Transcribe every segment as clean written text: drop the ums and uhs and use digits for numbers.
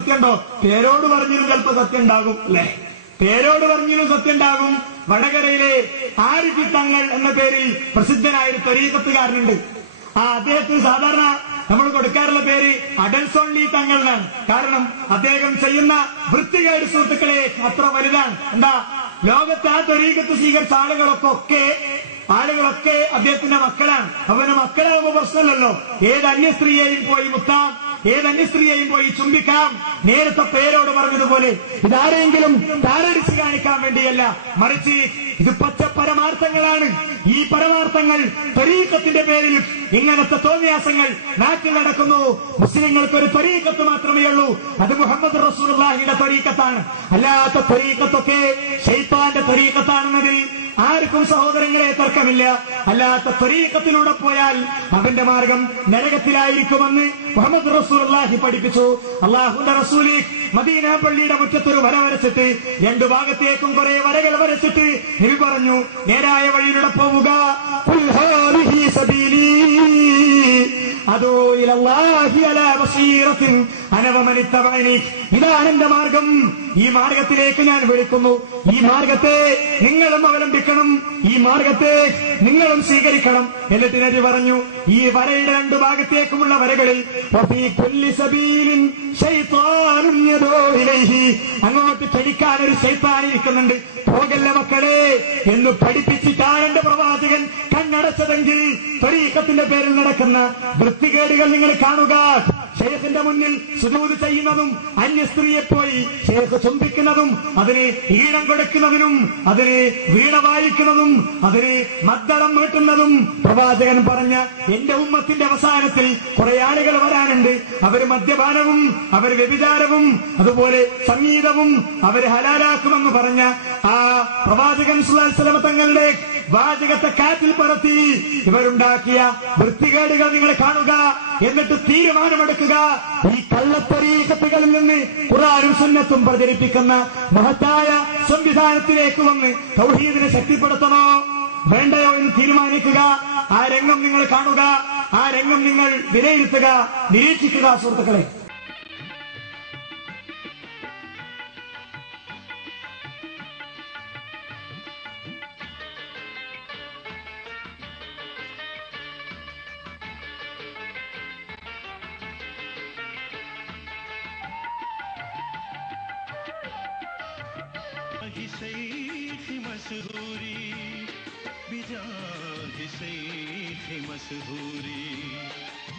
സത്യമുണ്ടോ? പേരോട് പറഞ്ഞാലും ചിലപ്പോ സത്യം ഉണ്ടാകും അല്ലെ? പേരോട് പറഞ്ഞാലും സത്യം ഉണ്ടാകും. വടകരയിലെ ആരിഫി തങ്ങൾ എന്ന പേരിൽ പ്രസിദ്ധനായ ഒരു ത്വരീഖത്തുകാരനുണ്ട്. അദ്ദേഹത്തിന് സാധാരണ നമ്മൾ കൊടുക്കാറുള്ള പേര് അഡൽസോൺലി തങ്ങൾ എന്നാണ്. കാരണം അദ്ദേഹം ചെയ്യുന്ന വൃത്തികേട് സുഹൃത്തുക്കളെ അത്ര വലുതാണ്. എന്താ, ലോകത്ത് ആ ത്വരീഖത്ത് സ്വീകരിച്ച ആളുകളൊക്കെ അദ്ദേഹത്തിന്റെ മക്കളാണ്. അവന്റെ മക്കളാകുമ്പോ പ്രശ്നമല്ലല്ലോ. ഏത് അന്യസ്ത്രീയെയും പോയി മുത്താം, ഏത് അന്യസ്ത്രീയെയും പോയി ചുംബിക്കാം. നേരത്തെ പേരോട് പറഞ്ഞതുപോലെ ഇതാരെങ്കിലും താരടിച്ച് കാണിക്കാൻ വേണ്ടിയല്ല, മറിച്ച് ഇത് പച്ച പരമാർത്ഥങ്ങളാണ്. ഈ പരമാർത്ഥങ്ങൾ ത്വരീഖത്തിന്റെ പേരിൽ ഇങ്ങനത്തെ തോന്നിയാസങ്ങൾ നാട്ടിൽ നടക്കുന്നു. മുസ്ലിങ്ങൾക്ക് ഒരു ത്വരീഖത്ത് മാത്രമേ ഉള്ളൂ, അത് മുഹമ്മദ് റസൂലുള്ളാഹിയുടെ ത്വരീഖത്താണ്. അല്ലാത്ത ത്വരീഖത്തൊക്കെ ശൈത്താന്റെ ത്വരീഖത്താണെന്നതിൽ ആർക്കും സഹോദരങ്ങളെ തർക്കമില്ല. അല്ലാത്ത ത്വരീഖത്തിലൂടെ പോയാൽ അവന്റെ മാർഗം നരകത്തിലായിരിക്കുമെന്ന് മുഹമ്മദ് റസൂലുള്ളാഹി പഠിപ്പിച്ചു. അല്ലാഹുവിന്റെ റസൂല് മദീന പള്ളിയുടെ മുറ്റത്തൊരു വര വരച്ചിട്ട് രണ്ടു ഭാഗത്തേക്കും കുറെ വരകൾ വരച്ചിട്ട് നബി പറഞ്ഞു, നേരായ വഴിയിലൂടെ പോവുക. ഖുൽ ഹാദിഹി സബീലി അദൂ ഇലല്ലാഹി അലാ ബസീറത്തിൻ അന വമൻ ഇത്തബഅനി. ഇതാണ് എന്റെ മാർഗം, ഈ മാർഗത്തിലേക്ക് ഞാൻ വിളിക്കുന്നു. ഈ മാർഗത്തെ നിങ്ങളും അവലംബിക്കണം, ഈ മാർഗത്തെ നിങ്ങളും സ്വീകരിക്കണം. എന്നിട്ട് നബി പറഞ്ഞു, ഈ വരയുടെ രണ്ടു ഭാഗത്തേക്കുമുള്ള വരകളിൽ വഫീ കുല്ലി സബീലിൻ ശൈത്താനുൻ യദൂ ഇലൈഹി, അങ്ങോട്ട് ക്ഷണിക്കാൻ ഒരു ശൈത്താൻ ഇരിക്കുന്നുണ്ട്, പോകല്ല മക്കളെ എന്ന് പഠിപ്പിച്ചിട്ടാണ് എന്റെ പ്രവാചകൻ കണ്ണടച്ചതെങ്കിൽ ത്വരീഖത്തിന്റെ പേരിൽ നടക്കുന്ന വൃത്തികേടുകൾ നിങ്ങൾ കാണുക. ശേഖിന്റെ മുന്നിൽ സുജൂദ് ചെയ്യുന്നതും അന്യസ്ത്രീയെ പോയി ശേഖ് ചുംബിക്കുന്നതും അതിന് ഈണം കൊടുക്കുന്നതിനും അതിന് വീണ വായിക്കുന്നതും അതിന് മദ്ദളം വീട്ടുന്നതും പ്രവാചകൻ പറഞ്ഞ എന്റെ ഉമ്മത്തിന്റെ അവസാനത്തിൽ കുറെ ആളുകൾ വരാനുണ്ട്. അവര് മദ്യപാനവും അവര് വ്യഭിചാരവും അതുപോലെ സംഗീതവും അവര് ഹലാലാക്കുമെന്ന് പറഞ്ഞ ആ പ്രവാചകൻ സ്വല്ലല്ലാഹു അലൈഹി വസല്ലം തങ്ങളുടെ വാചകത്തെ കാറ്റിൽ പറത്തി ഇവരുണ്ടാക്കിയ വൃത്തികേടുകൾ നിങ്ങൾ കാണുക. എന്നിട്ട് തീരുമാനമെടുക്കുക, ഈ കള്ളത്വരീഖത്തുകളിൽ നിന്ന് ഖുർആനും സുന്നത്തും പ്രചരിപ്പിക്കുന്ന മഹത്തായ സംവിധാനത്തിലേക്ക് വന്ന് തൗഹീദിനെ ശക്തിപ്പെടുത്തണോ വേണ്ടയോ എന്ന് തീരുമാനിക്കുക. ആ രംഗം നിങ്ങൾ കാണുക, ആ രംഗം നിങ്ങൾ വിലയിരുത്തുക, നിരീക്ഷിക്കുക സുഹൃത്തുക്കളെ. شيخ مسهوري بجاه شيخ مسهوري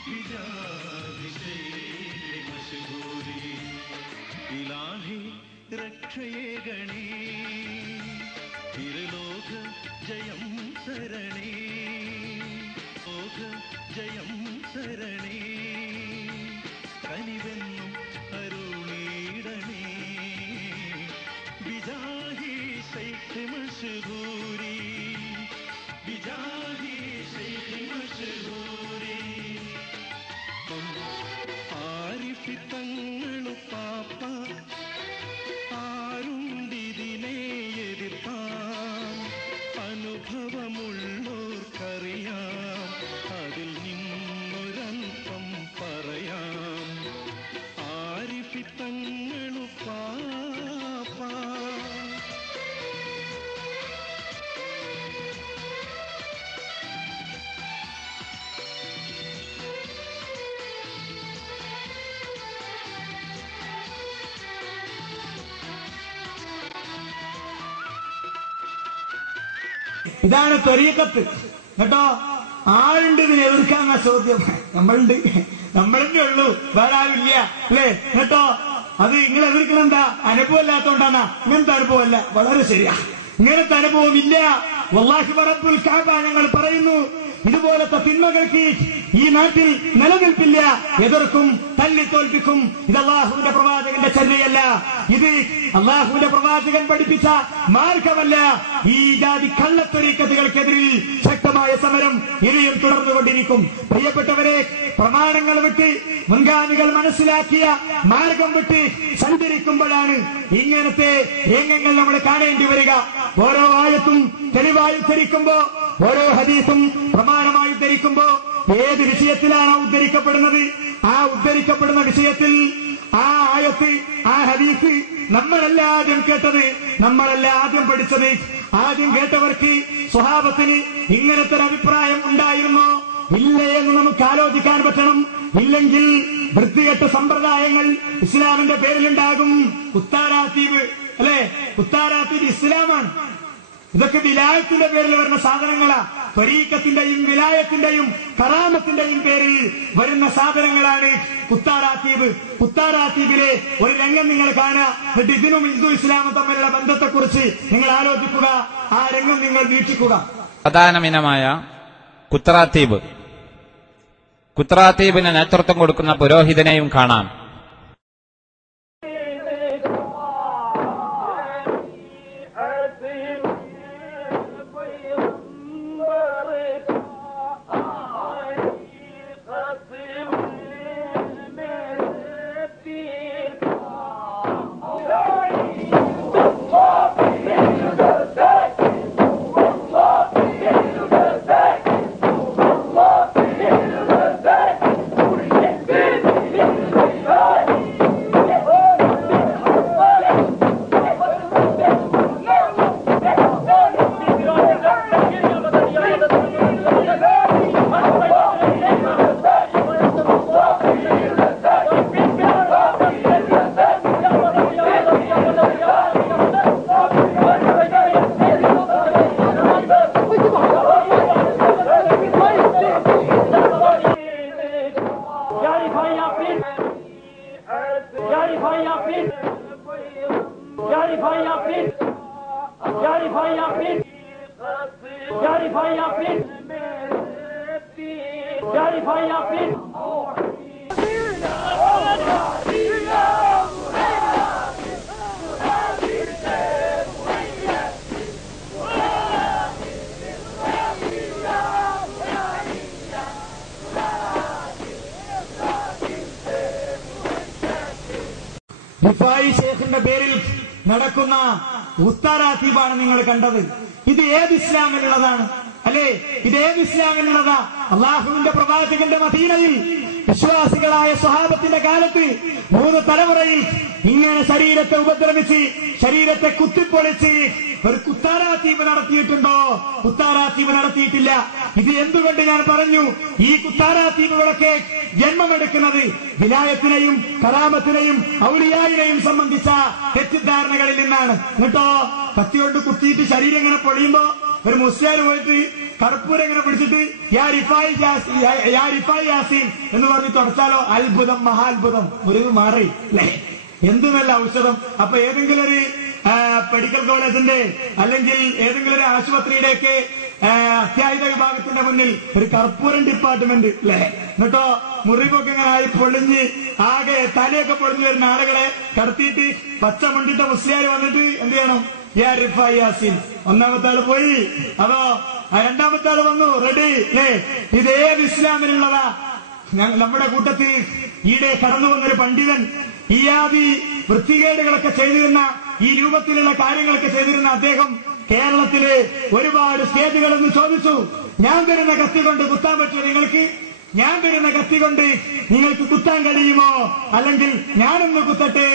بجاه شيخ مسهوري إلهي رക്ഷയേ ഗണേ തിരുലോക ജയം ശരണേ ലോക ജയം ശരണേ കനിവെന്നും അരുളീടണേ ബിജാഹി ശൈഖ് മശ്ഹൂരി ബിജാഹി ശൈഖ് മശ്ഹൂരി ആരിഫി തങ്ങളു പാപ്പ ആരുണ്ടിതിനെ എതിർപ്പാൻ അനുഭവമുള്ളോർക്കറിയാം അതിൽ നിന്നൊരൽപ്പം പറയാം ആരിഫി തങ്ങളു പാപ്പ ഇതാണ് ത്വരീഖത്ത് കേട്ടോ. ആളുണ്ട് ഇതിനെ എതിർക്കാന്ന ചോദ്യം. നമ്മളുണ്ട്, നമ്മളെന്നെ ഉള്ളൂ, വേറെ ആരുമില്ല അല്ലേ കേട്ടോ. അത് നിങ്ങൾ എതിർക്കണെന്താ? അനുഭവമില്ലാത്തോണ്ടാണ്. ഇങ്ങനത്തെ അനുഭവമല്ല, വളരെ ശരിയാ, ഇങ്ങനത്തെ അനുഭവമില്ല. വല്ലാഹി റബ്ബുൽ കഅബ ഞങ്ങൾ പറയുന്നു, ഇതുപോലത്തെ തിന്മകൾക്ക് ഈ നാട്ടിൽ നിലനിൽപ്പില്ല. എതിർക്കും, തല്ലി തോൽപ്പിക്കും. ഇത് അല്ലാഹുവിന്റെ പ്രവാചകന്റെ ചര്യയല്ല, ഇത് അല്ലാഹുവിന്റെ പ്രവാചകൻ പഠിപ്പിച്ച മാർഗമല്ല. ഈ ജാതി കള്ളത്വരീഖത്തുകൾക്കെതിരിൽ ശക്തമായ സമരം ഇനിയും തുടർന്നുകൊണ്ടിരിക്കും. പ്രിയപ്പെട്ടവരെ, പ്രമാണങ്ങൾ വിട്ട് മുൻഗാമികൾ മനസ്സിലാക്കിയ മാർഗം വിട്ട് സഞ്ചരിക്കുമ്പോഴാണ് ഇങ്ങനത്തെ രംഗങ്ങൾ നമ്മൾ കാണേണ്ടി വരിക. ഓരോ ആയത്തും തെളിവായി ഉദ്ധരിക്കുമ്പോ, ഓരോ ഹദീസും പ്രമാണമായി ഉദ്ധരിക്കുമ്പോ ഏത് വിഷയത്തിലാണ് ഉദ്ധരിക്കപ്പെടുന്നത്, ആ ഉദ്ധരിക്കപ്പെടുന്ന വിഷയത്തിൽ ആ ആയത്ത്, ആ ഹദീസ് നമ്മളല്ല ആദ്യം കേട്ടത്, നമ്മളല്ല ആദ്യം പഠിച്ചത്. ആദ്യം കേട്ടവർക്ക് സ്വഹാബത്തിന് ഇങ്ങനത്തെ ഒരു അഭിപ്രായം ഉണ്ടായിരുന്നോ ഇല്ലേ എന്ന് നമുക്ക് ആലോചിക്കാൻ പറ്റണം. ഇല്ലെങ്കിൽ വൃത്തികെട്ട സമ്പ്രദായങ്ങൾ ഇസ്ലാമിന്റെ പേരിലുണ്ടാകും. കുത്താരാത്തീബ് അല്ലെ, കുത്താരാത്തീബ് ഇസ്ലാമാണ്. ഇതൊക്കെ വിലായത്തിന്റെ പേരിൽ വരുന്ന സാധനങ്ങളാ. ത്വരീഖത്തിന്റെയും വിലായത്തിന്റെയും കറാമത്തിന്റെയും പേരിൽ വരുന്ന സാധനങ്ങളാണ് കുത്താരാത്തീബ്. കുത്താരാത്തീബിലെ ഒരു രംഗം നിങ്ങൾ കാണാം. എന്നിട്ട് ഇതിനും ഹിന്ദു ഇസ്ലാമും തമ്മിലുള്ള ബന്ധത്തെക്കുറിച്ച് നിങ്ങൾ ആലോചിക്കുക. ആ രംഗം നിങ്ങൾ വീക്ഷിക്കുക. പ്രധാനമിനമായ കുത്രാത്തീബ്, കുത്രാത്തീബിന് നേതൃത്വം കൊടുക്കുന്ന പുരോഹിതനെയും കാണാം. റിഫായി ഷേഖിന്റെ പേരിൽ നടക്കുന്ന ഉസ്താരാത്തീബാണ് നിങ്ങൾ കണ്ടത്. ഇത് ഏത് ഇസ്ലാമിനുള്ളതാണ്? അല്ലേ, ഇത് ഏത് ഇസ്ലാമിനുള്ളതാ? അള്ളാഹുവിന്റെ പ്രവാചകന്റെ മദീനയിൽ വിശ്വാസികളായ സ്വഹാബത്തിന്റെ കാലത്ത് 3 തലമുറയിൽ ഇങ്ങനെ ശരീരത്തെ ഉപദ്രവിച്ച്, ശരീരത്തെ കുത്തിപ്പൊളിച്ച് ഒരു കുത്താരാത്തീബ് നടത്തിയിട്ടുണ്ടോ? കുത്താരാത്തീബ് നടത്തിയിട്ടില്ല. ഇത് എന്തുകൊണ്ട് ഞാൻ പറഞ്ഞു? ഈ കുത്താരാത്തീബുകളൊക്കെ ജന്മമെടുക്കുന്നത് വിലായത്തിനെയും കറാമത്തിനെയും ഔലിയായിനെയും സംബന്ധിച്ച തെറ്റിദ്ധാരണകളിൽ നിന്നാണ്. എന്നിട്ടോ കത്തിയോണ്ട് കുത്തിയിട്ട് ശരീരം ഇങ്ങനെ പൊളിയുമ്പോ ഒരു മുസ്ലിയാർ പോയിട്ട് കർപ്പൂരം ഇങ്ങനെ പിടിച്ചിട്ട് യാ റിഫായി യാസീൻ എന്ന് പറഞ്ഞ് തുടച്ചാലോ അത്ഭുതം, മഹാത്ഭുതം, മുറിവ് മാറി അല്ലേ? എന്ത് നല്ല ഔഷധം. അപ്പൊ ഏതെങ്കിലും ഒരു മെഡിക്കൽ കോളേജിന്റെ അല്ലെങ്കിൽ ഏതെങ്കിലും ഒരു ആശുപത്രിയുടെയൊക്കെ അത്യാഹിത വിഭാഗത്തിന്റെ മുന്നിൽ ഒരു കർപ്പൂരം ഡിപ്പാർട്ട്മെന്റ് അല്ലേ? എന്നിട്ടോ മുറിവൊക്കെ ഇങ്ങനെ ആയി പൊളിഞ്ഞ് ആകെ തലയൊക്കെ പൊളിഞ്ഞു വരുന്ന ആളുകളെ കടത്തിയിട്ട് പച്ച മുണ്ടിട്ട മുസ്ലിയാർ വന്നിട്ട് എന്ത് ചെയ്യണം? യാ റിഫായി യാസീൻ. ഒന്നാമത്തെ ആള് പോയി, അതോ രണ്ടാമത്തെ ആള് വന്നു, റെഡി അല്ലേ? ഇത് ഏത് ഇസ്ലാമിനുള്ളതാ? നമ്മുടെ കൂട്ടത്തിൽ ഈടെ കടന്നു വന്നൊരു പണ്ഡിതൻ ഈ ആദി വൃത്തികേടുകളൊക്കെ ചെയ്തിരുന്ന, ഈ രൂപത്തിലുള്ള കാര്യങ്ങളൊക്കെ ചെയ്തിരുന്ന അദ്ദേഹം കേരളത്തിലെ ഒരുപാട് സ്റ്റേജുകളെന്ന് ചോദിച്ചു, ഞാൻ തരുന്ന കത്തി കൊണ്ട് കുത്താൻ പറ്റുമോ നിങ്ങൾക്ക്? ഞാൻ തരുന്ന കത്തി കൊണ്ട് നിങ്ങൾക്ക് കുത്താൻ കഴിയുമോ? അല്ലെങ്കിൽ ഞാനൊന്ന് കുത്തട്ടെ?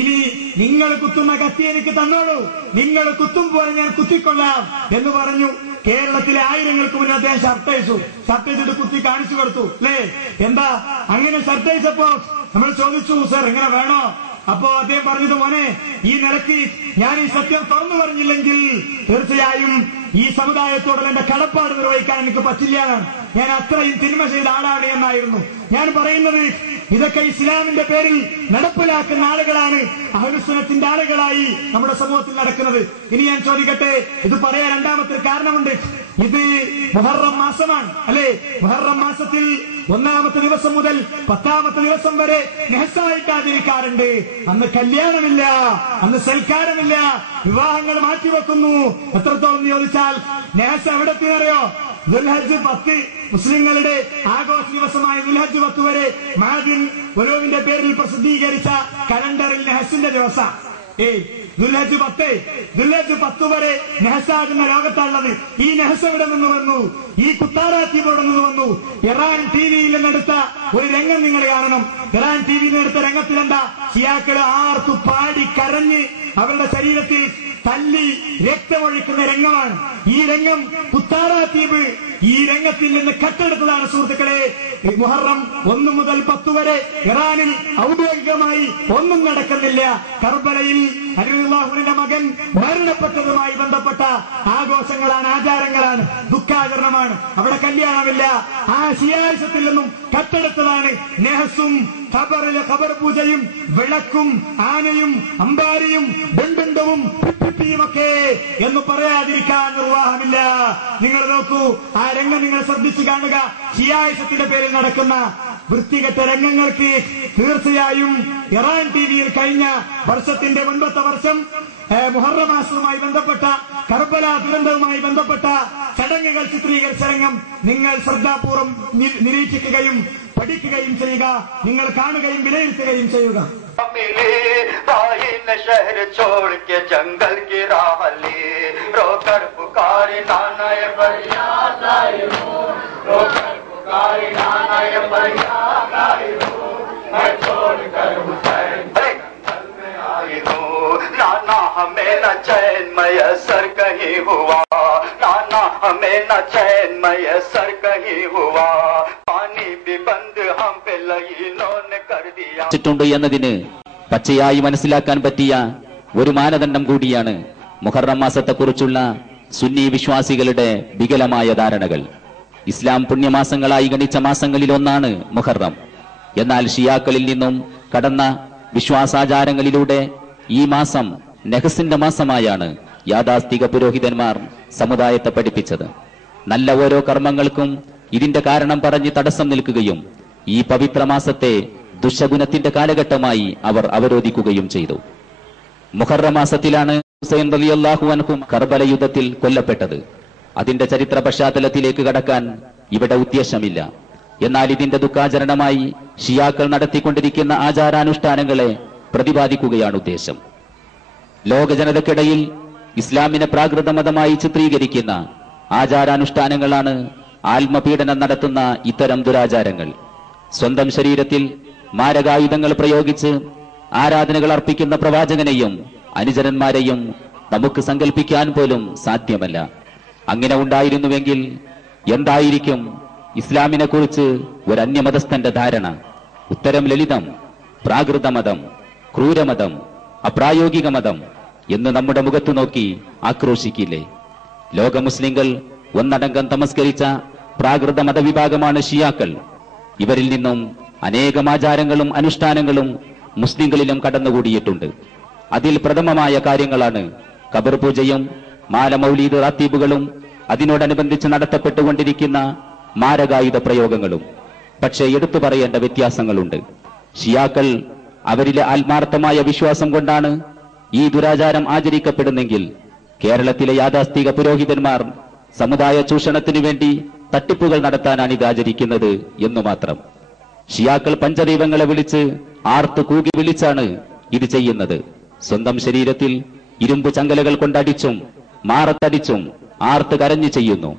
ഇനി നിങ്ങൾ കുത്തുന്ന കത്തി എനിക്ക് തന്നോളൂ, നിങ്ങൾ കുത്തുമ്പോൾ ഞാൻ കുത്തിക്കൊള്ളാം എന്ന് പറഞ്ഞു. കേരളത്തിലെ ആയിരങ്ങൾക്ക് മുന്നേ അദ്ദേഹം ഷർട്ടയച്ചിട്ട് കുത്തി കാണിച്ചു കൊടുത്തു അല്ലേ? എന്താ അങ്ങനെ ഷർട്ടയച്ചപ്പോ നമ്മൾ ചോദിച്ചു, സർ എങ്ങനെ വേണോ? അപ്പോ അദ്ദേഹം പറഞ്ഞത്, മോനെ ഈ നിലയ്ക്ക് ഞാൻ ഈ സത്യം തുറന്നു പറഞ്ഞില്ലെങ്കിൽ തീർച്ചയായും ഈ സമുദായത്തോടുള്ള എന്റെ കടപ്പാട് നിർവഹിക്കാൻ എനിക്ക് പറ്റില്ല. ഞാൻ അത്രയും തിന്മ ചെയ്ത ആളാണ് എന്നായിരുന്നു. ഞാൻ പറയുന്നത് ഇതൊക്കെ ഇസ്ലാമിന്റെ പേരിൽ നടപ്പിലാക്കുന്ന ആളുകളാണ് അഹ്ലുസുന്നത്തിന്റെ ആളുകളായി നമ്മുടെ സമൂഹത്തിൽ നടക്കുന്നത്. ഇനി ഞാൻ ചോദിക്കട്ടെ, ഇത് പറയാൻ രണ്ടാമത്തെ കാരണമുണ്ട്. ഇത് മുഹറം മാസമാണ് അല്ലെ? മുഹറം മാസത്തിൽ 1-ാമത്തെ ദിവസം മുതൽ 10-ാമത്തെ ദിവസം വരെ നെഹ്സായിട്ട് ആചരിക്കാറുണ്ട്. അന്ന് കല്യാണമില്ല, അന്ന് സൽക്കാരമില്ല, വിവാഹങ്ങൾ മാറ്റിവെക്കുന്നു. എത്രത്തോളം ചോദിച്ചാൽ നെഹ്സ എവിടെത്തിയറിയോ? ദുൽഹജ്ജ് 10 മുസ്ലിങ്ങളുടെ ആഘോഷ ദിവസമായ ദുൽഹജ്ജ് 10 വരെ മാദിൻ ഒലോവിന്റെ പേരിൽ പ്രസിദ്ധീകരിച്ച കലണ്ടറിൽ നെഹ്സിന്റെ ദിവസം. ദുൽഹജ്ജ് 10 വരെ നെഹസാദ് എന്ന ലോകത്താണുള്ളത്. ഈ നെഹസ് എവിടെ നിന്ന് വന്നു? ഈ കുത്താറാത്തീബ് എവിടെ നിന്ന് വന്നു? ഇറാൻ ടിവിയിൽ നിന്നെടുത്ത ഒരു രംഗം നിങ്ങൾ കാണണം. ഇറാൻ ടിവിയിൽ നിന്നെടുത്ത രംഗത്തിലെന്താ? ഷിയാക്കള് ആർത്തു പാടി കരഞ്ഞ് അവരുടെ ശരീരത്തിൽ തല്ലി രക്തമൊഴിക്കുന്ന രംഗമാണ്. ഈ രംഗം കുത്താറാത്തീബ് ഈ രംഗത്തിൽ നിന്ന് കട്ടെടുത്തതാണ്. സുഹൃത്തുക്കളെ, മുഹറം 1 മുതൽ 10 വരെ ഇറാനിൽ ഔദ്യോഗികമായി ഒന്നും നടക്കുന്നില്ല. കർബലയിൽ അലിയുള്ളാഹുവിന്റെ മകൻ മരണപ്പെട്ടതുമായി ബന്ധപ്പെട്ട ആഘോഷങ്ങളാണ്, ആചാരങ്ങളാണ്, ദുഃഖാചരണമാണ്. അവിടെ കല്യാണമില്ല. ആ ശിയാഴ്ചത്തിൽ നിന്നും കട്ടെടുത്തതാണ് നെഹസും ഖബർ പൂജയും വിളക്കും ആനയും അമ്പാരിയും ബെണ്ടുണ്ടവും ഒക്കെ എന്ന് പറയാതിരിക്കാൻ നിർവാഹമില്ല. നിങ്ങൾ നോക്കൂ, ആ രംഗം നിങ്ങൾ ശ്രദ്ധിച്ചു കാണുക. ഷിയായിസത്തിന്റെ പേരിൽ നടക്കുന്ന വൃത്തികെട്ട രംഗങ്ങൾക്ക് തീർച്ചയായും ഇറാൻ ടിവിയിൽ കഴിഞ്ഞ വർഷത്തിന്റെ മുൻപത്തെ വർഷം മുഹറം മാസവുമായി ബന്ധപ്പെട്ട കർബല ദുരന്തവുമായി ബന്ധപ്പെട്ട ചടങ്ങുകൾ ചിത്രീകരിച്ച രംഗം നിങ്ങൾ ശ്രദ്ധാപൂർവം നിരീക്ഷിക്കുകയും പഠിക്കുകയും ചെയ്യുക. നിങ്ങൾ കാണുകയും വിലയിരുത്തുകയും ചെയ്യുക. शहर छोड़ के जंगल की राह ली, रोकर पुकारी नाना ये फरियाद आई हूँ, रोकर पुकारी नाना ये फरियाद आई हूँ, मैं छोड़ कर हुसैन जंगल में आई हूँ। नाना हमें न चैन मयसर कहीं हुआ, नाना हमें न चैन मयसर कहीं हुआ, पानी भी बंद हम पे लईनों ने कर दिया എന്നതിന് പച്ചയായി മനസ്സിലാക്കാൻ പറ്റിയ ഒരു മാനദണ്ഡം കൂടിയാണ് മുഹറം മാസത്തെക്കുറിച്ചുള്ള സുന്നി വിശ്വാസികളുടെ വികലമായ ധാരണകൾ. ഇസ്ലാം പുണ്യമാസങ്ങളായി ഗണിച്ച മാസങ്ങളിൽ ഒന്നാണ് മുഹറം. എന്നാൽ ഷിയാക്കളിൽ നിന്നും കടന്ന വിശ്വാസാചാരങ്ങളിലൂടെ ഈ മാസം നെഹസിന്റെ മാസമായാണ് യാഥാസ്ഥിക പുരോഹിതന്മാർ സമുദായത്തെ പഠിപ്പിച്ചത്. നല്ല ഓരോ കർമ്മങ്ങൾക്കും ഇതിന്റെ കാരണം പറഞ്ഞ് തടസ്സം നിൽക്കുകയും ഈ പവിത്ര മാസത്തെ ദുശഗുണത്തിന്റെ കാലഘട്ടമായി അവർ അവരോധിക്കുകയും ചെയ്തു. മുഹറം മാസത്തിലാണ് ഹുസൈൻ റളിയല്ലാഹു അൻഹു കർബല യുദ്ധത്തിൽ കൊല്ലപ്പെട്ടത്. അതിന്റെ ചരിത്ര പശ്ചാത്തലത്തിലേക്ക് കടക്കാൻ ഇവിടെ ഉദ്ദേശമില്ല. എന്നാൽ ഇതിന്റെ ദുഃഖാചരണമായി ഷിയാക്കൾ നടത്തിക്കൊണ്ടിരിക്കുന്ന ആചാരാനുഷ്ഠാനങ്ങളെ പ്രതിപാദിക്കുകയാണ് ഉദ്ദേശം. ലോക ജനതയ്ക്കിടയിൽ ഇസ്ലാമിനെ പ്രാകൃത മതമായി ചിത്രീകരിക്കുന്ന ആചാരാനുഷ്ഠാനങ്ങളാണ് ആത്മപീഡനം നടത്തുന്ന ഇത്തരം ദുരാചാരങ്ങൾ. സ്വന്തം ശരീരത്തിൽ മാരകായുധങ്ങൾ പ്രയോഗിച്ച് ആരാധനകൾ അർപ്പിക്കുന്ന പ്രവാചകനെയും അനുചരന്മാരെയും നമുക്ക് സങ്കല്പിക്കാൻ പോലും സാധ്യമല്ല. അങ്ങനെ ഉണ്ടായിരുന്നുവെങ്കിൽ എന്തായിരിക്കും ഇസ്ലാമിനെ കുറിച്ച് ഒരു അന്യമതസ്ഥന്റെ ധാരണ? ഉത്തരം ലളിതം: പ്രാകൃത മതം, ക്രൂരമതം, അപ്രായോഗിക മതം എന്ന് നമ്മുടെ മുഖത്തു നോക്കി ആക്രോശിക്കില്ലേ? ലോക മുസ്ലിങ്ങൾ ഒന്നടങ്കം തമസ്കരിച്ച പ്രാകൃത മതവിഭാഗമാണ് ഷിയാക്കൾ. ഇവരിൽ നിന്നും അനേകം ആചാരങ്ങളും അനുഷ്ഠാനങ്ങളും മുസ്ലിങ്ങളിലും കടന്നുകൂടിയിട്ടുണ്ട്. അതിൽ പ്രഥമമായ കാര്യങ്ങളാണ് ഖബർ പൂജയും മാല മൗലീദ് റാത്തീബുകളും അതിനോടനുബന്ധിച്ച് നടത്തപ്പെട്ടുകൊണ്ടിരിക്കുന്ന മാരകായുധ പ്രയോഗങ്ങളും. പക്ഷേ എടുത്തു പറയേണ്ട വ്യത്യാസങ്ങളുണ്ട്. ഷിയാക്കൾ അവരിലെ ആത്മാർത്ഥമായ വിശ്വാസം കൊണ്ടാണ് ഈ ദുരാചാരം ആചരിക്കപ്പെടുന്നെങ്കിൽ കേരളത്തിലെ യാഥാസ്ഥിക പുരോഹിതന്മാർ സമുദായ ചൂഷണത്തിനു വേണ്ടി തട്ടിപ്പുകൾ നടത്താനാണ് ഇത് ആചരിക്കുന്നത് എന്നു മാത്രം. ഷിയാക്കൾ പഞ്ചദൈവങ്ങളെ വിളിച്ച് ആർത്ത് കൂകി വിളിച്ചാണ് ഇത് ചെയ്യുന്നത്. സ്വന്തം ശരീരത്തിൽ ഇരുമ്പ് ചങ്ങലകൾ കൊണ്ടടിച്ചും മാറത്തടിച്ചും ആർത്ത് കരഞ്ഞു ചെയ്യുന്നു.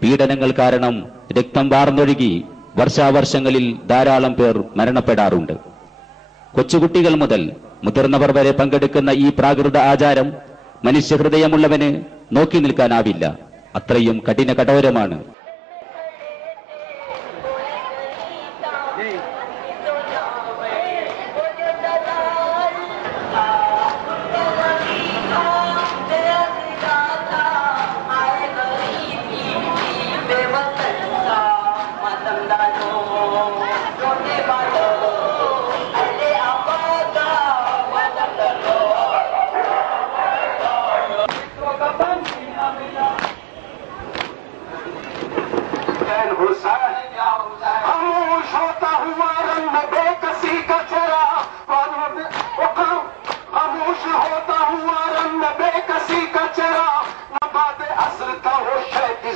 പീഡനങ്ങൾ കാരണം രക്തം വാർന്നൊഴുകി വർഷാവർഷങ്ങളിൽ ധാരാളം പേർ മരണപ്പെടാറുണ്ട്. കൊച്ചുകുട്ടികൾ മുതൽ മുതിർന്നവർ വരെ പങ്കെടുക്കുന്ന ഈ പ്രാകൃത ആചാരം മനുഷ്യഹൃദയമുള്ളവന് നോക്കി നിൽക്കാനാവില്ല. അത്രയും കഠിന കഠോരമാണ്.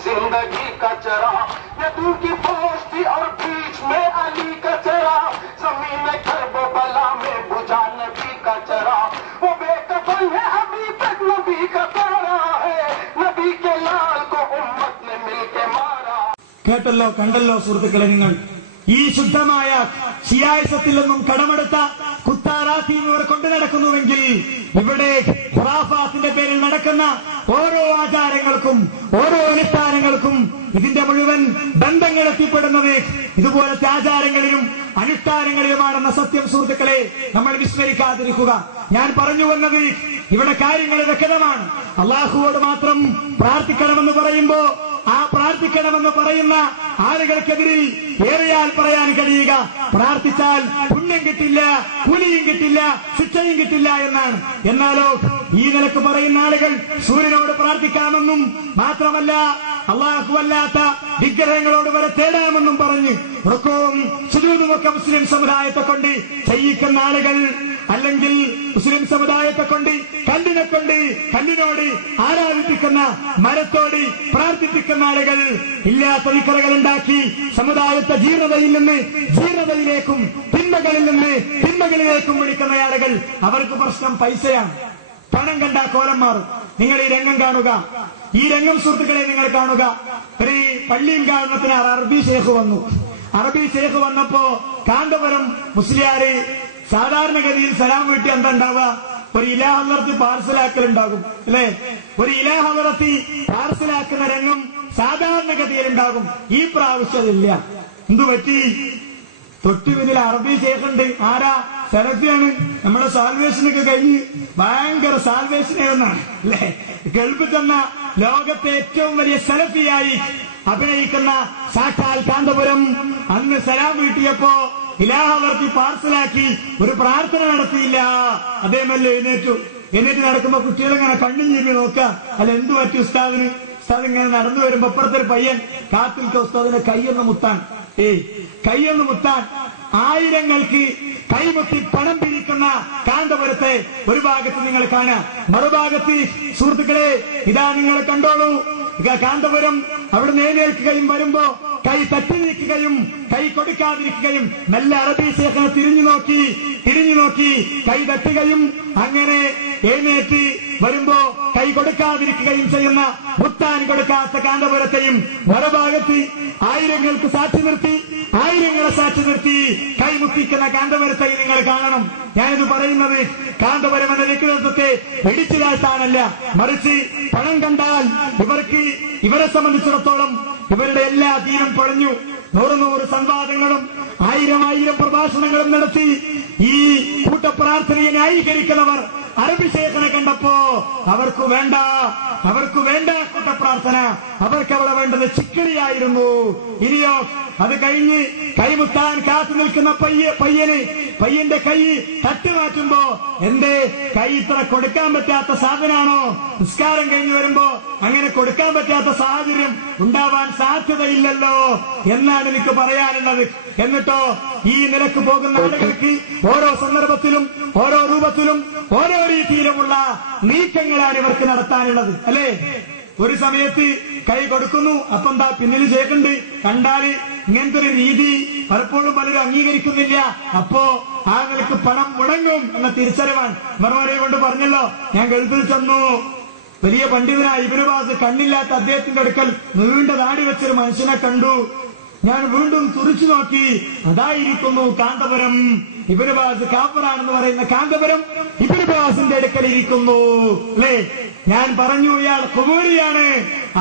जिंदगी का चरा यदू की फौज थी और बीच में अली का चरा जमीन में कर्बला में बुझा नबी का चरा वो बेकफन है अब കേട്ടല്ലോ, കണ്ടല്ലോ സുഹൃത്തുക്കളെ. നിങ്ങൾ ഈ ശുദ്ധമായ ഷിയായിസത്തിൽ നിന്നും കടമെടുത്ത കുത്താറാത്തി ഇവർ കൊണ്ടു നടക്കുന്നുവെങ്കിൽ ഇവിടെ ഖുറാഫാത്തിന്റെ പേരിൽ നടക്കുന്ന ഓരോ ആചാരങ്ങൾക്കും ഓരോ അനുഷ്ഠാനങ്ങൾക്കും ഇതിന്റെ മുഴുവൻ ബന്ധങ്ങൾ എത്തിപ്പെടുന്നത് ഇതുപോലത്തെ ആചാരങ്ങളിലും അനുഷ്ഠാനങ്ങളിലുമാണെന്ന സത്യം സുഹൃത്തുക്കളെ നമ്മൾ വിസ്മരിക്കാതിരിക്കുക. ഞാൻ പറഞ്ഞു വന്നത് ഇവിടെ കാര്യങ്ങൾ വ്യക്തമാണ്. അള്ളാഹുവോട് മാത്രം പ്രാർത്ഥിക്കണമെന്ന് പറയുമ്പോ ആ പ്രാർത്ഥിക്കണമെന്ന് പറയുന്ന ആളുകൾക്കെതിരിൽ ഏറെയാൽ പറയാൻ കഴിയുക പ്രാർത്ഥിച്ചാൽ പുണ്യം കിട്ടില്ല, കൂലിയും കിട്ടില്ല, ശിക്ഷയും കിട്ടില്ല എന്നാണ്. എന്നാലോ ഈ നിലക്ക് പറയുന്ന ആളുകൾ സൂര്യനോട് പ്രാർത്ഥിക്കാമെന്നും മാത്രമല്ല അല്ലാഹുവല്ലാത്ത വിഗ്രഹങ്ങളോട് വരെ തേടാമെന്നും പറഞ്ഞ് റുക്കൂഉം സുജൂദുമൊക്കെ മുസ്ലിം സമുദായത്തെ കൊണ്ട് ചെയ്യിക്കുന്ന ആളുകൾ, അല്ലെങ്കിൽ മുസ്ലിം സമുദായത്തെ കൊണ്ട് കല്ലിനോട് ആരാധിപ്പിക്കുന്ന, മരത്തോട് പ്രാർത്ഥിപ്പിക്കുന്ന ആളുകൾ, ഇല്ലാത്ത വിക്രകൾ ഉണ്ടാക്കി സമുദായത്തെ ജീർണതയിൽ നിന്ന് ജീർണതയിലേക്കും തിന്മകളിൽ നിന്ന് തിന്മകളിലേക്കും വിളിക്കുന്ന ആളുകൾ, അവർക്ക് പ്രശ്നം പൈസയാണ്. പണം കണ്ട കോലം മാറും. നിങ്ങൾ ഈ രംഗം കാണുക, ഈ രംഗം സുഹൃത്തുക്കളെ നിങ്ങൾ കാണുക. ഒരു പള്ളിയും കാരണത്തിന് അറബി ഷേഖ് വന്നു. അറബി ഷേഖ് വന്നപ്പോ കാന്തപുരം മുസ്ലിയാര് സാധാരണഗതിയിൽ സലാം വീട്ടി എന്താ ഉണ്ടാവുക? ഒരു ഇലാഹ ഹളറത്തി പാർസലാക്കലുണ്ടാകും, അല്ലെ? ഒരു ഇലാഹ ഹളറത്തി പാർസലാക്കുന്ന രംഗം സാധാരണഗതിയിൽ ഉണ്ടാകും. ഈ പ്രാവശ്യമില്ല. എന്തു പറ്റി? തൊട്ടു പിന്നിൽ അറബി ഷേഖുണ്ട്. ആരാ? സെലഫിയാണ്. നമ്മുടെ സാൽവേഷനൊക്കെ കഴിഞ്ഞ് ഭയങ്കര സാൽവേഷനാണെന്നാണ്, അല്ലെ? ഗൾഫിൽ തന്ന ലോകത്തെ ഏറ്റവും വലിയ സെലഫിയായി അഭിനയിക്കുന്ന സാക്ഷാൽ കാന്തപുരം അന്ന് സലാം വീട്ടിയപ്പോ ഇലാഹവർത്തി പാർസലാക്കി ഒരു പ്രാർത്ഥന നടത്തിയില്ല. അതേമല്ലേ എഴുന്നേറ്റ് നടക്കുമ്പോ കുട്ടികളിങ്ങനെ കണ്ണും ചീമ്പി നോക്കുക. അല്ല, എന്തു പറ്റി ഉസ്താദിന്? ഉസ്താദ് ഇങ്ങനെ നടന്നു വരുമ്പോ അപ്പുറത്തൊരു പയ്യൻ കാത്തിൽക്ക ഉസ്താദിനെ കൈയൊന്ന് മുത്താൻ. കൈയൊന്ന് മുത്താൻ ആയിരങ്ങൾക്ക് കൈമുത്തി പണം പിരിക്കുന്ന കാന്തപുരത്തെ ഒരു ഭാഗത്ത് നിങ്ങൾ കാണുക. മറുഭാഗത്ത് സുഹൃത്തുക്കളെ ഇതാ നിങ്ങൾ കണ്ടോളൂ. കാന്തപുരം അവിടെ എഴുന്നേൽക്കുകയും വരുമ്പോ കൈ തട്ടി നീക്കുകയും കൈ കൊടുക്കാതിരിക്കുകയും മെല്ലെ അറബി ശേഖനെ തിരിഞ്ഞു നോക്കി കൈ തട്ടുകയും അങ്ങനെ എഴുന്നേറ്റ് വരുമ്പോ കൈ കൊടുക്കാതിരിക്കുകയും ചെയ്യുന്ന മുത്താൻ കൊടുക്കാത്ത കാന്തപുരത്തെയും മറുഭാഗത്ത് ആയിരങ്ങളെ സാക്ഷി നിർത്തി കൈമുത്തിക്കുന്ന കാന്തപുരത്തെയും നിങ്ങൾ കാണണം. ഞാനിത് പറയുന്നത് കാന്തപുരം എന്ന വ്യക്തിത്വത്തെ ഇടിച്ചു താഴ്ത്താനല്ല, മറിച്ച് പണം കണ്ടാൽ ഇവരെ സംബന്ധിച്ചിടത്തോളം ഇവരുടെ എല്ലാ ദീനം പൊളഞ്ഞു. 100 സംവാദങ്ങളും 1000 പ്രഭാഷണങ്ങളും നടത്തി ഈ കൂട്ടപ്രാർത്ഥനയെ ന്യായീകരിക്കുന്നവർ അറബി ശേഖനെ കണ്ടപ്പോ അവർക്ക് വേണ്ട കൂട്ടപ്രാർത്ഥന, അവർക്ക് അവിടെ വേണ്ടത് ചിക്കിളിയായിരുന്നു. ഇനിയോ അത് കഴിഞ്ഞ് കൈമുത്താൻ കാത്തു നിൽക്കുന്ന പയ്യന്റെ കൈ തട്ടുമാറ്റുമ്പോ എന്തേ കൈ ഇത്ര കൊടുക്കാൻ പറ്റാത്ത സാധനാണോ? നിസ്കാരം കഴിഞ്ഞു വരുമ്പോ അങ്ങനെ കൊടുക്കാൻ പറ്റാത്ത സാഹചര്യം ഉണ്ടാവാൻ സാധ്യതയില്ലല്ലോ എന്നാണ് എനിക്ക് പറയാനുള്ളത്. എന്നിട്ടോ ഈ നിലക്ക് പോകുന്ന ആളുകൾക്ക് ഓരോ സന്ദർഭത്തിലും ഓരോ രൂപത്തിലും ഓരോ രീതിയിലുമുള്ള നീക്കങ്ങളാണ് ഇവർക്ക് നടത്താനുള്ളത്, അല്ലേ? ഒരു സമയത്ത് കൈ കൊടുക്കുന്നു, അപ്പം എന്താ പിന്നിൽ ചേക്കുണ്ട്. കണ്ടാല് ഇങ്ങനത്തെ ഒരു രീതി പലപ്പോഴും പലരും അംഗീകരിക്കുന്നില്ല. അപ്പോ ആ നിലക്ക് പണം മുടങ്ങും എന്ന തിരിച്ചറിവാണ്. മറുപടി കൊണ്ട് പറഞ്ഞല്ലോ, ഞാൻ ഗൾഫിൽ ചെന്നു, വലിയ പണ്ഡിതനായ ഇബ്നു ബാസ് കണ്ണില്ലാത്ത അദ്ദേഹത്തിന്റെ അടുക്കൽ നീണ്ട താടി വെച്ചൊരു മനുഷ്യനെ കണ്ടു. ഞാൻ വീണ്ടും തുറിച്ചു നോക്കി, അതായിരിക്കുന്നു കാന്തപുരം. ഇബ്നു ബാസ് കാഫറാണെന്ന് പറയുന്ന കാന്തപുരം ഇബ്നു ബാസിന്റെ അടുക്കൽ ഇരിക്കുന്നു, അല്ലേ? ഞാൻ പറഞ്ഞു ഇയാൾ ഖുബൂരിയാണ്.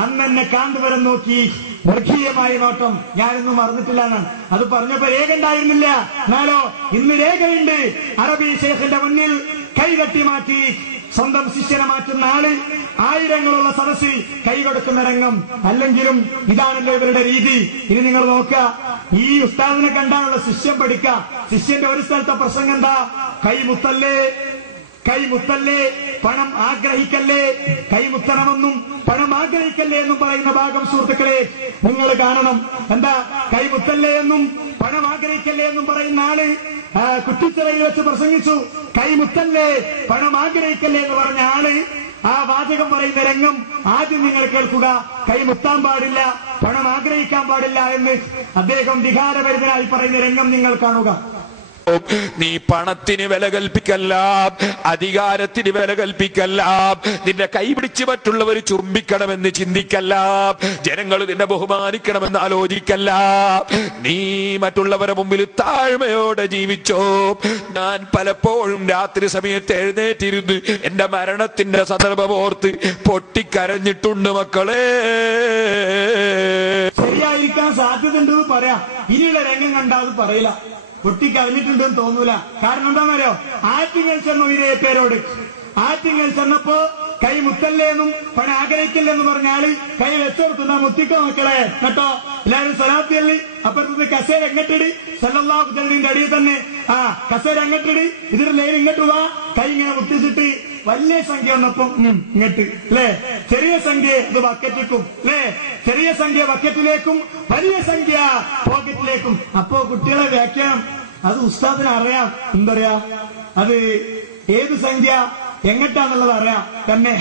അന്നെന്നെ കാന്തപുരം നോക്കി വർഗീയമായ നോട്ടം ഞാനൊന്നും മറന്നിട്ടില്ല എന്നാണ്. അത് പറഞ്ഞപ്പോ രേഖ ഉണ്ടായിരുന്നില്ല. എന്നാലോ ഇന്ന് രേഖയുണ്ട്. അറബി ശേഖന്റെ മുന്നിൽ കൈകട്ടി മാറ്റി സ്വന്തം ശിഷ്യനെ മാറ്റുന്ന ആള് ആയിരങ്ങളുള്ള സദസ്സിൽ കൈ കൊടുക്കുന്ന രംഗം. അല്ലെങ്കിലും ഇതാണല്ലോ ഇവരുടെ രീതി. ഇനി നിങ്ങൾ നോക്കുക, ഈ ഉസ്താദിനെ കണ്ടാണല്ലോ ശിഷ്യൻ പഠിക്കുക. ശിഷ്യന്റെ ഒരു സ്ഥലത്തെ പ്രസംഗം എന്താ? കൈമുത്തല്ലേ, പണം ആഗ്രഹിക്കല്ലേ, കൈമുത്തണമെന്നും പണം ആഗ്രഹിക്കല്ലേ എന്നും പറയുന്ന ഭാഗം സുഹൃത്തുക്കളെ നിങ്ങൾ കാണണം. എന്താ കൈമുത്തല്ലേ എന്നും പണം ആഗ്രഹിക്കല്ലേ എന്നും പറയുന്ന ആള് കുറ്റിച്ചിറയിൽ വെച്ച് പ്രസംഗിച്ചു. കൈമുത്തല്ലേ, പണം ആഗ്രഹിക്കല്ലേ എന്ന് പറഞ്ഞ ആള് ആ വാചകം പറയുന്ന രംഗം ആദ്യം നിങ്ങൾ കേൾക്കുക. കൈമുത്താൻ പാടില്ല, പണം ആഗ്രഹിക്കാൻ പാടില്ല എന്ന് അദ്ദേഹം വികാരഭരിതനായി പറയുന്ന രംഗം നിങ്ങൾ കാണുക. നീ പണത്തിന് വില കൽപ്പിക്കല്ല, അധികാരത്തിന് വില കൽപ്പിക്കല്ല, നിന്റെ കൈപിടിച്ച് മറ്റുള്ളവർ ചുംബിക്കണമെന്ന് ചിന്തിക്കല്ല, ജനങ്ങൾ നിന്നെ ബഹുമാനിക്കണമെന്ന് ആലോചിക്കല്ല. നീ മറ്റുള്ളവരുടെ മുമ്പിൽ താഴ്മയോടെ ജീവിച്ചോ. ഞാൻ പലപ്പോഴും രാത്രി സമയത്ത് എഴുന്നേറ്റിരുന്ന് എന്റെ മരണത്തിന്റെ സന്ദർഭമോർത്ത് പൊട്ടിക്കരഞ്ഞിട്ടുണ്ട് മക്കളെ. ശരിയായിരിക്കാൻ സാധ്യതയുണ്ടെന്ന് പറയാം. ഇനിയുള്ള രംഗം കണ്ടാ അത് പറയില്ല, പൊട്ടിക്കരഞ്ഞിട്ടുണ്ടെന്ന് തോന്നൂല. കാരണം എന്താണെന്നറിയോ? ആറ്റിങ്ങൽ ചെന്നു ഇതേ പേരോട് ആറ്റിങ്ങൽ ചെന്നപ്പോ കൈ മുത്തല്ലേന്നും പണ ആഗ്രഹിക്കില്ലെന്ന് പറഞ്ഞ ആള് കൈ വെച്ചോർത്തുന്ന മുത്തിക്കോ മക്കളെ കേട്ടോ. എല്ലാവരും സ്വലാത്തിയല്ലേ. അപ്പുറത്ത് കസേര എങ്ങട്ടിടി, സല്ലല്ലാഹു അലൈഹിന്റെ അടിയിൽ തന്നെ ആ കസേര അങ്ങട്ടിടി, ഇതിന്റെ ലൈൻ ഇങ്ങോട്ട് വാ. കൈ ഇങ്ങനെ മുട്ടിച്ചിട്ട് വലിയ സംഖ്യ വന്നപ്പം ഇങ്ങോട്ട് അല്ലേ, ചെറിയ സംഖ്യ ഇത് ബക്കറ്റിലേക്കും അല്ലേ, ചെറിയ സംഖ്യ ബക്കറ്റിലേക്കും വലിയ സംഖ്യ പോക്കറ്റിലേക്കും. അപ്പോ കുട്ടികളെ വ്യാഖ്യാനം അത് ഉസ്താദിന് അറിയാം. എന്തറിയാ, അത് ഏത് സംഖ്യ എങ്ങട്ടാന്നുള്ളത് അറിയാം തന്നെ.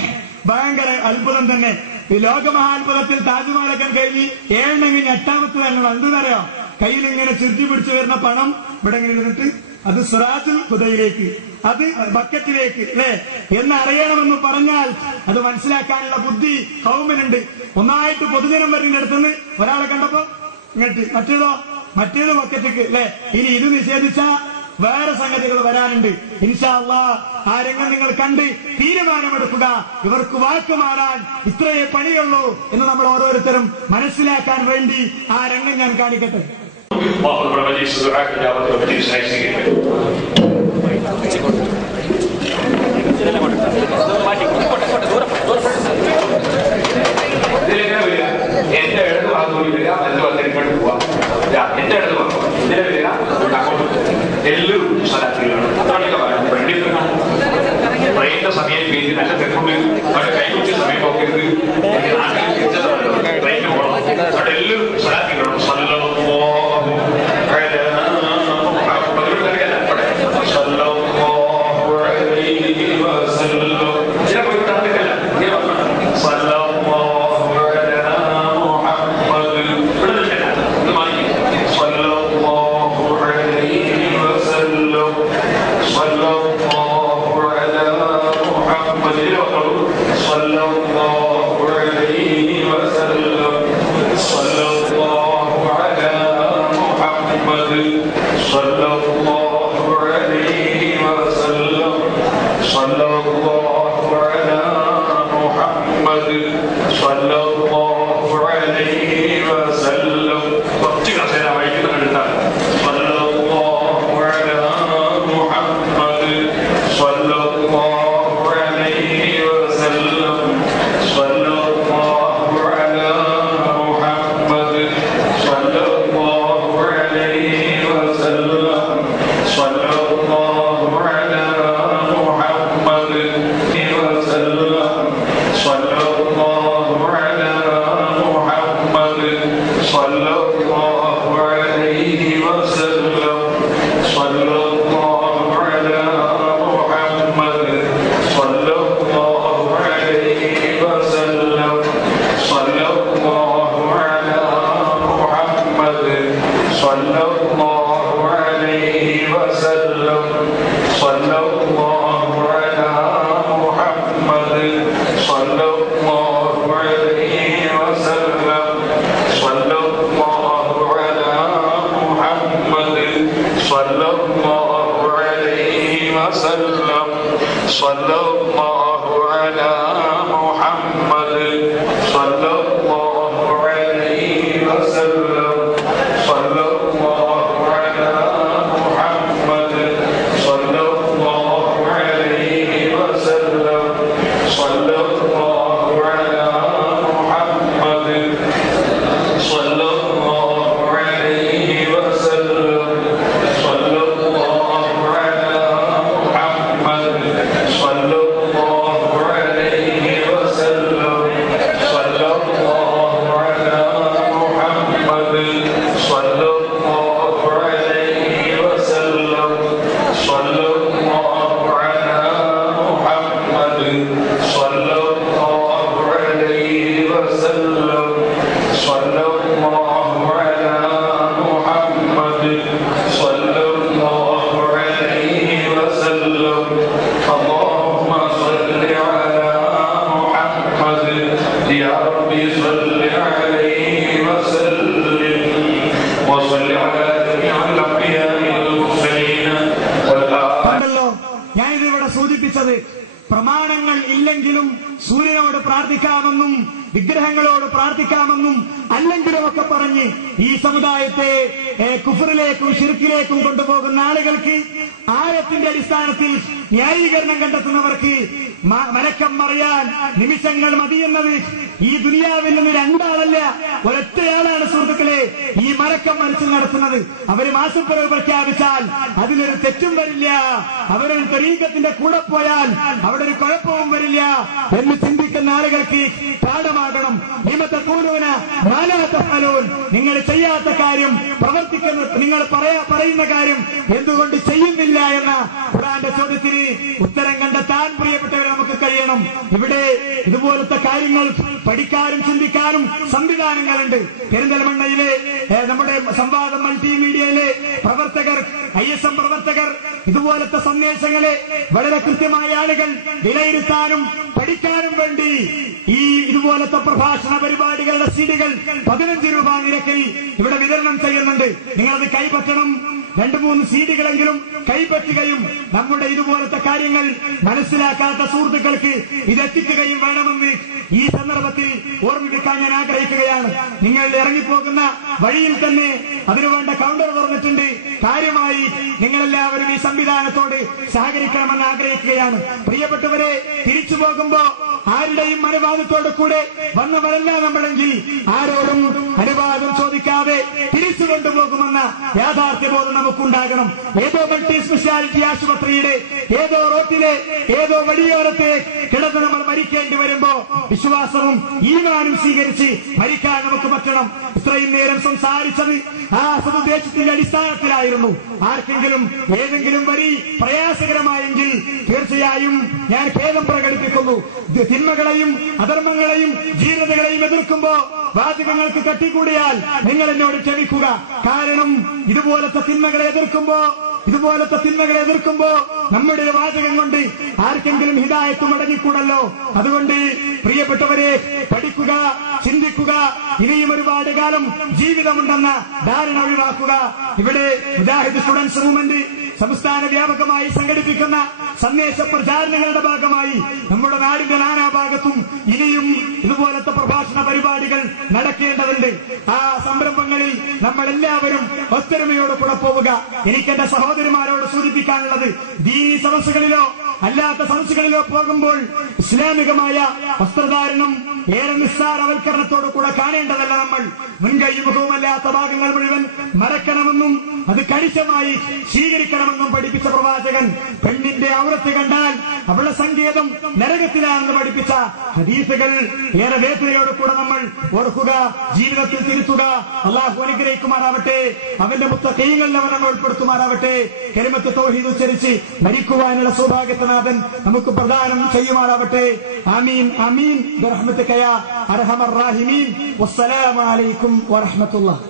ഭയങ്കര അത്ഭുതം തന്നെ. ഈ ലോകമഹാത്ഭുതത്തിൽ താജ്മഹലൊക്കെ കഴിഞ്ഞ് 7 കഴിഞ്ഞ് 8ാമത്തെ തന്നെ എന്തെന്നറിയാം, കയ്യിൽ ഇങ്ങനെ ചുരുട്ടി പിടിച്ചു വരുന്ന പണം ഇവിടെ ഇങ്ങനെ ഇരുന്നിട്ട് അത് സിറാജുൽ ഹുദയിലേക്ക്, അത് ബക്കറ്റിലേക്ക് അല്ലേ എന്നറിയണമെന്ന് പറഞ്ഞാൽ അത് മനസ്സിലാക്കാനുള്ള ബുദ്ധി കൗമിനുണ്ട്. ഒന്നായിട്ട് പൊതുജനം വരുന്ന അടുത്തുനിന്ന് ഒരാളെ കണ്ടപ്പോ ഇങ്ങോട്ട്, മറ്റേത് ബക്കറ്റിക്ക് അല്ലേ. ഇനി ഇത് നിഷേധിച്ച വേറെ സംഗതികൾ വരാനുണ്ട്. ഇൻഷാ അല്ലാഹ് ആ രംഗം നിങ്ങൾ കണ്ട് തീരുമാനമെടുക്കുക. ഇവർക്ക് വാക്ക് മാറാൻ ഇത്രയേ പണിയുള്ളൂ എന്ന് നമ്മൾ ഓരോരുത്തരും മനസ്സിലാക്കാൻ വേണ്ടി ആ രംഗം ഞാൻ കാണിക്കട്ടെ. എന്റെ ഇടത് ഭാഗത്തോട് വരിക, എന്റെ ഭാഗത്ത് ഇങ്ങോട്ട് പോവാ. എന്റെ ഇടത് ഭാഗം ഇതിലെ വരിക, അങ്ങോട്ട് എല്ലാം സ്ഥലത്തിലാണ്. ട്രെയിനിന്റെ സമയം പേര് നല്ല തെക്കുണ്ട്, അവിടെ കൈകുറിച്ച് സമയം നോക്കരുത്. നാട്ടിൽ ട്രെയിനിന് പോകണം, അവിടെ എല്ലാം സ്ഥലത്തിലാണ്. صل عليه وسلم وصل على جميع الأنبياء والمرسلين കണ്ടല്ലോ, ഞാനിതിവിടെ സൂചിപ്പിച്ചത് പ്രമാണങ്ങൾ ഇല്ലെങ്കിലും സൂര്യനോട് പ്രാർത്ഥിക്കാമെന്നും വിഗ്രഹങ്ങളോട് പ്രാർത്ഥിക്കാമെന്നും അല്ലെങ്കിലും ഒക്കെ പറഞ്ഞ് ഈ സമുദായത്തെ കുഫറിലേക്കും ശിർക്കിലേക്കും കൊണ്ടുപോകുന്ന ആളുകൾക്ക് ആയത്തിന്റെ അടിസ്ഥാനത്തിൽ ന്യായീകരണം കണ്ടെത്തുന്നവർക്ക് മലക്കം മറിയാൻ നിമിഷങ്ങൾ മതിയെന്നത് ഈ ദുനിയാവിൽ നിന്ന് രണ്ടാളല്ല, ഒരൊറ്റയാളാണ് സുഹൃത്തുക്കളെ ഈ മലക്കം മരിച്ചു നടത്തുന്നത്. അവര് മാസപ്പിറവ് പ്രഖ്യാപിച്ചാൽ അതിലൊരു തെറ്റും വരില്ല, അവരൊരു തരീഖത്തിന്റെ കൂടെ പോയാൽ അവിടെ ഒരു കുഴപ്പവും വരില്ല എന്ന് ചിന്തിക്കുന്ന ആളുകൾക്ക് പാഠമാകണം. നിങ്ങൾ ചെയ്യാത്ത കാര്യം പ്രവർത്തിക്കുന്ന, നിങ്ങൾ പറയുന്ന കാര്യം എന്തുകൊണ്ട് ചെയ്യുന്നില്ല എന്ന ഖുർആന്റെ ചോദ്യത്തിന് ഉത്തരം കണ്ടെത്താൻ പ്രിയപ്പെട്ടവരെ നമുക്ക് കഴിയണം. ഇവിടെ ഇതുപോലത്തെ കാര്യങ്ങൾ പഠിക്കാനും ചിന്തിക്കാനും സംവിധാനങ്ങളുണ്ട്. പെരിന്തൽമണ്ണയിലെ നമ്മുടെ സംവാദം മൾട്ടിമീഡിയയിലെ പ്രവർത്തകർ, ISM പ്രവർത്തകർ ഇതുപോലത്തെ സന്ദേശങ്ങളെ വളരെ കൃത്യമായ ആളുകൾ വിലയിരുത്താനും പഠിക്കാനും വേണ്ടി ഈ ഇതുപോലത്തെ പ്രഭാഷണ പരിപാടികളുടെ സീഡികൾ 15 രൂപ നിരക്കിൽ ഇവിടെ വിതരണം ചെയ്യുന്നുണ്ട്. നിങ്ങളത് കൈപ്പറ്റണം. 2-3 സീഡികളെങ്കിലും കൈപ്പറ്റുകയും നമ്മുടെ ഇതുപോലത്തെ കാര്യങ്ങൾ മനസ്സിലാക്കാത്ത സുഹൃത്തുക്കൾക്ക് ഇതെത്തിക്കുകയും വേണമെന്ന് ഈ സന്ദർഭത്തിൽ ഓർമ്മിപ്പിക്കാൻ ഞാൻ ആഗ്രഹിക്കുകയാണ്. നിങ്ങൾ ഇറങ്ങിപ്പോകുന്ന വഴിയിൽ തന്നെ അതിനുവേണ്ട കൗണ്ടർ തുറന്നിട്ടുണ്ട്. കാര്യമായി നിങ്ങളെല്ലാവരും ഈ സംവിധാനത്തോട് സഹകരിക്കണമെന്ന് ആഗ്രഹിക്കുകയാണ്. പ്രിയപ്പെട്ടവരെ, തിരിച്ചു പോകുമ്പോ ആരുടെയും അനുവാദത്തോടു കൂടെ വന്നവരല്ല നമ്മളെങ്കിൽ ആരോടും അനുവാദം ചോദിക്കാതെ തിരിച്ചു കൊണ്ടുപോകുമെന്ന യാഥാർത്ഥ്യബോധം നമുക്കുണ്ടാകണം. ഏതോ മൾട്ടി സ്പെഷ്യാലിറ്റി ആശുപത്രിയുടെ ഏതോ റോട്ടിലെ ഏതോ വഴിയോരത്തെ കിടന്ന് നമ്മൾ മരിക്കേണ്ടി വരുമ്പോ വിശ്വാസവും ഈമാനും സ്വീകരിച്ച് മരിക്കാൻ നമുക്ക് പറ്റണം. ഇത്രയും നേരം സംസാരിച്ചത് ആ സതുദ്ദേശത്തിന്റെ അടിസ്ഥാനത്തിലായിരുന്നു. ആർക്കെങ്കിലും ഏതെങ്കിലും വരി പ്രയാസകരമായെങ്കിൽ തീർച്ചയായും ഞാൻ ഖേദം പ്രകടിപ്പിക്കുന്നു. തിന്മകളെയും അധർമ്മങ്ങളെയും ജീവതകളെയും എതിർക്കുമ്പോ വാചകങ്ങൾക്ക് കട്ടിക്കൂടിയാൽ നിങ്ങൾ എന്നോട് ക്ഷമിക്കുക. കാരണം ഇതുപോലത്തെ തിന്മകളെ എതിർക്കുമ്പോ നമ്മുടെ വാചകം കൊണ്ട് ആർക്കെങ്കിലും ഹിദായത്ത് മടങ്ങിക്കൂടല്ലോ. അതുകൊണ്ട് പ്രിയപ്പെട്ടവരെ, പഠിക്കുക, ചിന്തിക്കുക. ഇനിയും ഒരുപാട് കാലം ജീവിതമുണ്ടെന്ന ധാരണ ഒഴിവാക്കുക. ഇവിടെ മുജാഹിദ് സ്റ്റുഡൻസ് മൂവ്മെന്റ് സംസ്ഥാന വ്യാപകമായി സംഘടിപ്പിക്കുന്ന സന്ദേശ പ്രചാരണങ്ങളുടെ ഭാഗമായി നമ്മുടെ നാടിന്റെ നാനാഭാഗത്തും ഇനിയും ഇതുപോലത്തെ പ്രഭാഷണ പരിപാടികൾ നടക്കേണ്ടതുണ്ട്. ആ സംരംഭങ്ങളിൽ നമ്മളെല്ലാവരും ഒത്തൊരുമയോട് കൂടെ പോവുക. എനിക്കെന്റെ സഹോദരിമാരോട് സൂചിപ്പിക്കാനുള്ളത്, ദീനി സദസ്സുകളിലോ അല്ലാത്ത സദസ്സുകളിലോ പോകുമ്പോൾ ഇസ്ലാമികമായ വസ്ത്രധാരണം ഏറെ നിസ്സാരവൽക്കരണത്തോടു കൂടെ കാണേണ്ടതല്ല. നമ്മൾ മുൻകൈയും മുഖവുമല്ലാത്ത ഭാഗങ്ങൾ മുഴുവൻ മറക്കണമെന്നും അത് കണിശമായി സ്വീകരിക്കണമെന്നും പഠിപ്പിച്ച പ്രവാചകൻ, പെണ്ണിന്റെ ഔറത്ത് കണ്ടാൽ അവളുടെ സങ്കേതം നരകത്തിലാണെന്ന് പഠിപ്പിച്ച ഹദീസുകൾ ഏറെ വേദനയോട് കൂടെ നമ്മൾ ഓർക്കുക, ജീവിതത്തിൽ തിരുത്തുക. അള്ളാഹു അനുഗ്രഹിക്കുമാറാവട്ടെ, അവന്റെ മുത്തഖീങ്ങളിൽ അവൻ നമ്മൾ ഉൾപ്പെടുത്തുമാറാവട്ടെ. കലിമത്ത് തൗഹീദ് ഉച്ചരിച്ച് മരിക്കുവാനുള്ള സൗഭാഗ്യനാഥൻ നമുക്ക് പ്രദാനം ചെയ്യുമാറാവട്ടെ. ആമീൻ ആമീൻ ബിറഹ്മതിക യാ അർഹമർ റാഹിമീൻ. വസ്സലാമു അലൈക്കും വറഹ്മത്തുള്ളാഹി.